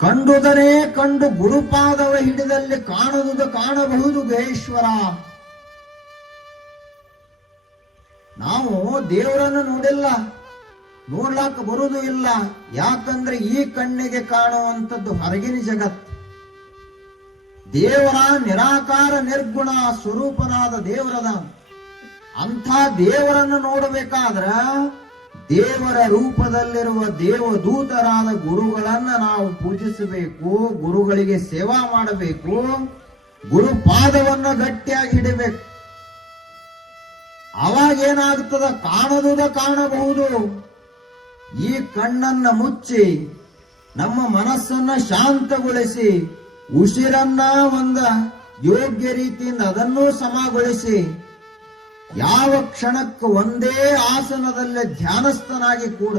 ಕಂಡುದನೇ ಕಂಡು ಗುರುಪಾದವ ಹಿಡಿದಲ್ಲಿ ಕಾಣುವುದು ಕಾಣಬಹುದು ಗುಹೇಶ್ವರ. ನಾವು ದೇವರನ್ನು ನೋಡಿಲ್ಲ, ನೋಡ್ಲಾಕ ಬರುವುದು ಇಲ್ಲ. ಯಾಕಂದ್ರೆ ಈ ಕಣ್ಣಿಗೆ ಕಾಣುವಂಥದ್ದು ಹೊರಗಿನ ಜಗತ್ತು. ದೇವರ ನಿರಾಕಾರ ನಿರ್ಗುಣ ಸ್ವರೂಪನಾದ ದೇವರದ ಅಂಥ ದೇವರನ್ನು ನೋಡಬೇಕಾದ್ರ ದೇವರ ರೂಪದಲ್ಲಿರುವ ದೇವದೂತರಾದ ಗುರುಗಳನ್ನ ನಾವು ಪೂಜಿಸಬೇಕು, ಗುರುಗಳಿಗೆ ಸೇವಾ ಮಾಡಬೇಕು, ಗುರುಪಾದವನ್ನು ಗಟ್ಟಿಯಾಗಿ ಹಿಡಿಬೇಕು. ಅವಾಗೇನಾಗ್ತದ? ಕಾಣದುದ ಕಾಣಬಹುದು. ಈ ಕಣ್ಣನ್ನ ಮುಚ್ಚಿ ನಮ್ಮ ಮನಸ್ಸನ್ನ ಶಾಂತಗೊಳಿಸಿ ಉಸಿರನ್ನ ಒಂದು ಯೋಗ್ಯ ರೀತಿಯಿಂದ ಅದನ್ನೂ ಸಮಗೊಳಿಸಿ ಯಾವ ಕ್ಷಣಕ್ಕೂ ಒಂದೇ ಆಸನದಲ್ಲಿ ಧ್ಯಾನಸ್ಥನಾಗಿ ಕೂಡ